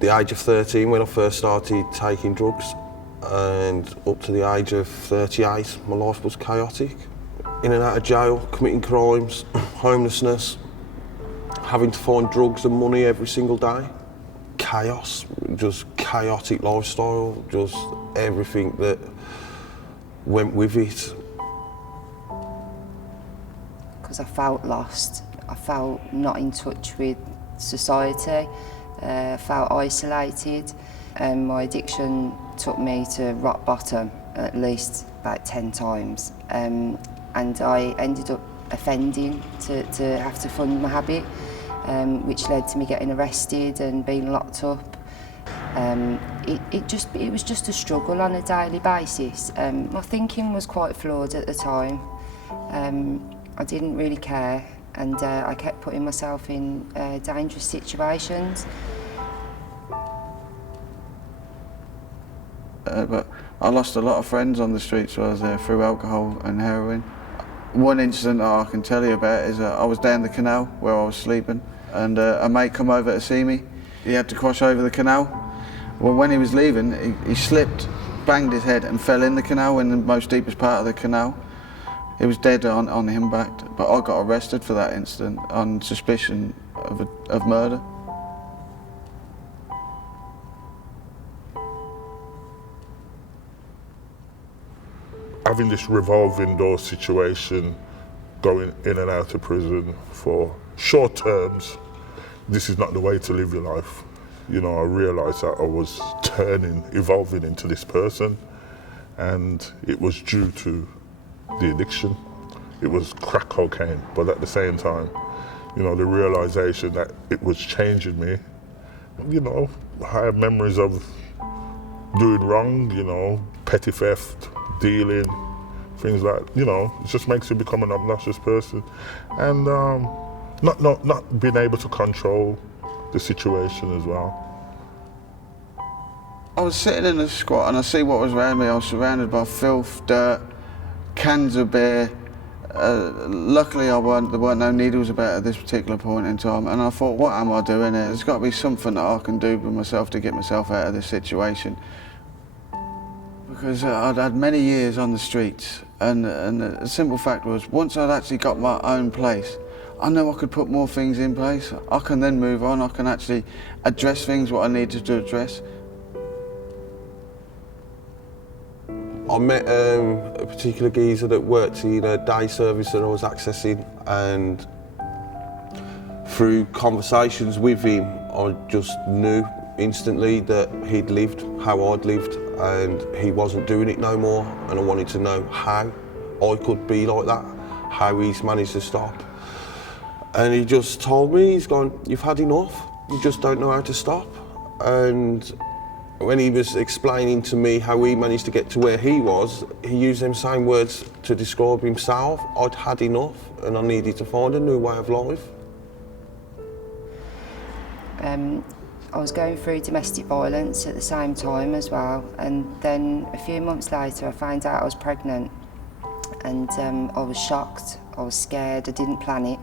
the age of 13 when I first started taking drugs, and up to the age of 38 my life was chaotic. In and out of jail, committing crimes, homelessness, having to find drugs and money every single day. Chaos, just chaotic lifestyle, just everything that went with it. Because I felt lost, I felt not in touch with society, felt isolated, and my addiction took me to rock bottom at least about 10 times. And I ended up offending to have to fund my habit, which led to me getting arrested and being locked up. It was just a struggle on a daily basis. My thinking was quite flawed at the time. I didn't really care, and I kept putting myself in dangerous situations. But I lost a lot of friends on the streets while I was there through alcohol and heroin. One incident that I can tell you about is I was down the canal where I was sleeping, and a mate come over to see me. He had to cross over the canal. Well, when he was leaving, he slipped, banged his head and fell in the canal, in the most deepest part of the canal. He was dead on him back, but I got arrested for that incident on suspicion of murder. Having this revolving door situation, going in and out of prison for short terms, this is not the way to live your life. You know, I realised that I was evolving into this person, and it was due to the addiction. It was crack cocaine, but at the same time, you know, the realisation that it was changing me. You know, I have memories of doing wrong, you know, petty theft, dealing, things like, you know, it just makes you become an obnoxious person. And not being able to control the situation as well. I was sitting in the squat and I see what was around me. I was surrounded by filth, dirt, cans of beer. Luckily there weren't no needles about at this particular point in time, and I thought, what am I doing here? There's got to be something that I can do with myself to get myself out of this situation. Because I'd had many years on the streets, and the simple fact was, once I'd actually got my own place, I know I could put more things in place. I can then move on, I can actually address things what I needed to address. I met a particular geezer that worked in a day service that I was accessing, and through conversations with him, I just knew instantly that he'd lived how I'd lived, and he wasn't doing it no more, and I wanted to know how I could be like that, how he's managed to stop. And he just told me, he's gone, you've had enough, you just don't know how to stop. And when he was explaining to me how he managed to get to where he was, he used them same words to describe himself. I'd had enough and I needed to find a new way of life. I was going through domestic violence at the same time as well, and then a few months later I found out I was pregnant, and I was shocked, I was scared, I didn't plan it,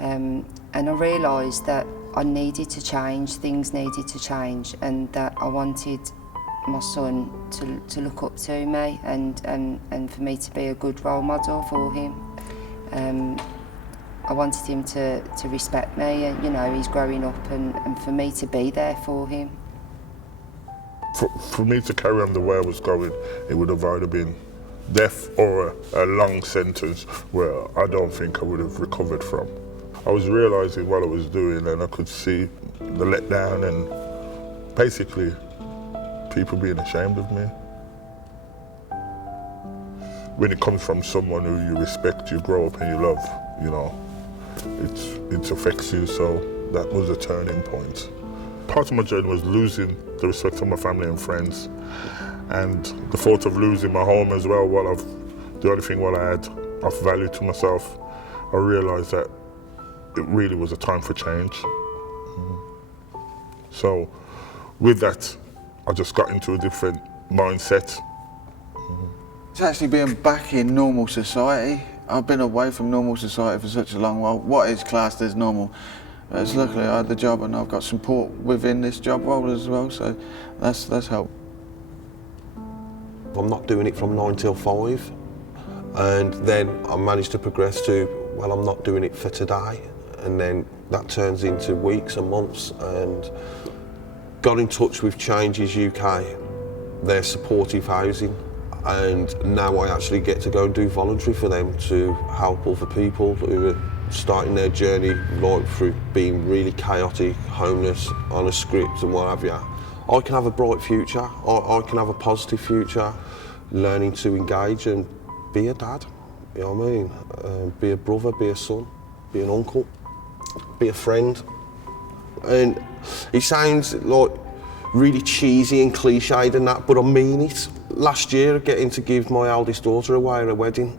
and I realised that I needed to change, things needed to change, and that I wanted my son to look up to me and for me to be a good role model for him. I wanted him to respect me, and you know, he's growing up, and for me to be there for him. For me to carry on the way I was going, it would have either been death or a long sentence where I don't think I would have recovered from. I was realising what I was doing, and I could see the letdown and basically people being ashamed of me. When it comes from someone who you respect, you grow up and you love, you know, it affects you, so that was a turning point. Part of my journey was losing the respect of my family and friends, and the thought of losing my home as well, the only thing what I had of value to myself. I realised that it really was a time for change. So with that, I just got into a different mindset. It's actually being back in normal society. I've been away from normal society for such a long while. What is classed as normal? But it's luckily I had the job and I've got support within this job role as well, so that's helped. I'm not doing it from 9 till 5, and then I managed to progress to, well, I'm not doing it for today, and then that turns into weeks and months, and got in touch with Changes UK, their supportive housing, and now I actually get to go and do voluntary for them to help other people who are starting their journey, like through being really chaotic, homeless, on a script and what have you. I can have a bright future, I can have a positive future, learning to engage and be a dad, you know what I mean? Be a brother, be a son, be an uncle, be a friend. And it sounds like really cheesy and cliched and that, but I mean it. Last year, getting to give my eldest daughter away at a wedding,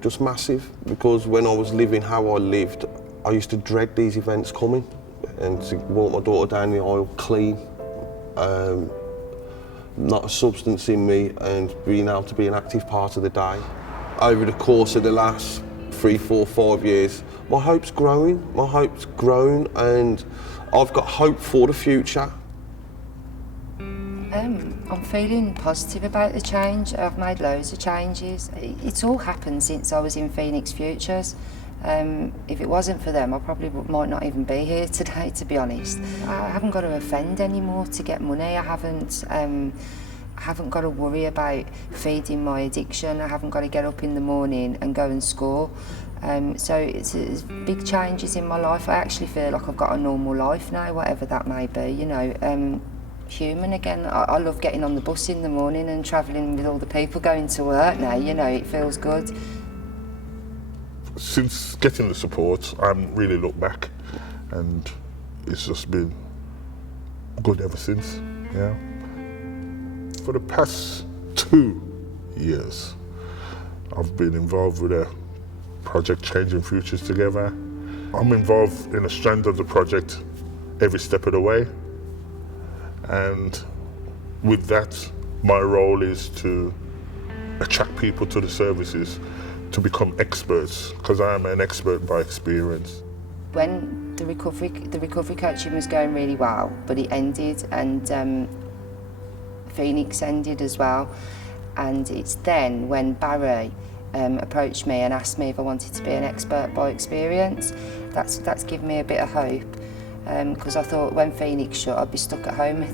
just massive, because when I was living how I lived, I used to dread these events coming, and to walk my daughter down the aisle clean, not a substance in me, and being able to be an active part of the day. Over the course of the last 3, 4, 5 years, my hope's growing, and I've got hope for the future. I'm feeling positive about the change. I've made loads of changes. It's all happened since I was in Phoenix Futures. If it wasn't for them, I probably might not even be here today, to be honest. I haven't got to offend anymore to get money. I haven't got to worry about feeding my addiction. I haven't got to get up in the morning and go and score. So it's big changes in my life. I actually feel like I've got a normal life now, whatever that may be, you know. Human again. I love getting on the bus in the morning and travelling with all the people going to work now, you know, it feels good. Since getting the support, I haven't really looked back, and it's just been good ever since, yeah. For the past 2 years, I've been involved with a project Changing Futures Together. I'm involved in a strand of the project every step of the way, and with that, my role is to attract people to the services to become experts, because I am an expert by experience. When the recovery coaching was going really well, but it ended, and Phoenix ended as well, and it's then when Barry approached me and asked me if I wanted to be an expert by experience. That's given me a bit of hope, because I thought when Phoenix shut I'd be stuck at home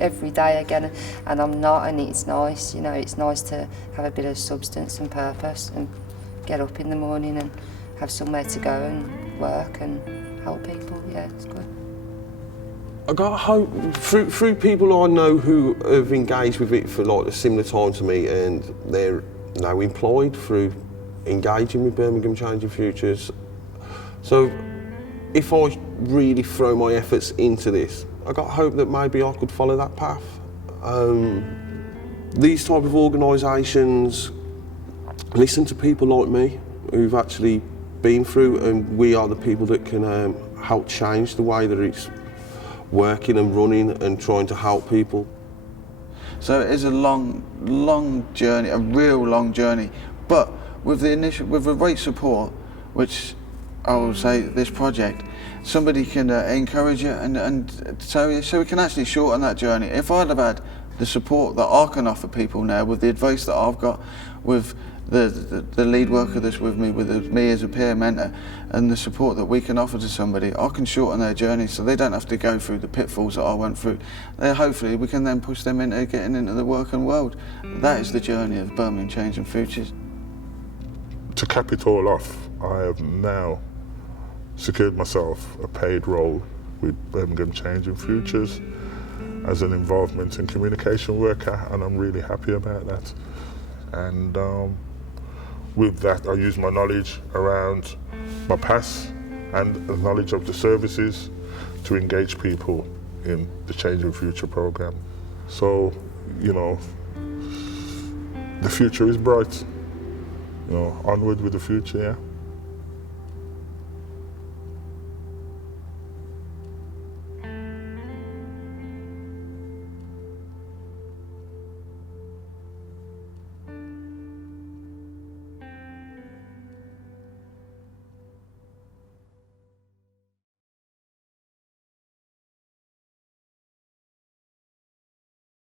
every day again, and I'm not, and it's nice, you know, it's nice to have a bit of substance and purpose and get up in the morning and have somewhere to go and work and help people. Yeah, it's good. I got hope through people I know who have engaged with it for like a similar time to me, and they're now employed through engaging with Birmingham Changing Futures. So if I really throw my efforts into this, I got hope that maybe I could follow that path. These type of organisations listen to people like me who've actually been through, and we are the people that can help change the way that it's working and running and trying to help people. So it is a long journey, a real long journey, but with the right support, which I would say this project, somebody can encourage you and so we can actually shorten that journey. If I'd have had the support that I can offer people now, with the advice that I've got, with the lead worker that's with me, with me as a peer mentor, and the support that we can offer to somebody, I can shorten their journey so they don't have to go through the pitfalls that I went through. Hopefully we can then push them into getting into the working world. That is the journey of Birmingham Changing Futures. To cap it all off, I have now secured myself a paid role with Birmingham Changing Futures as an involvement and communication worker, and I'm really happy about that. And with that, I use my knowledge around my past and the knowledge of the services to engage people in the Changing Future program. So, you know, the future is bright. You know, onward with the future, yeah.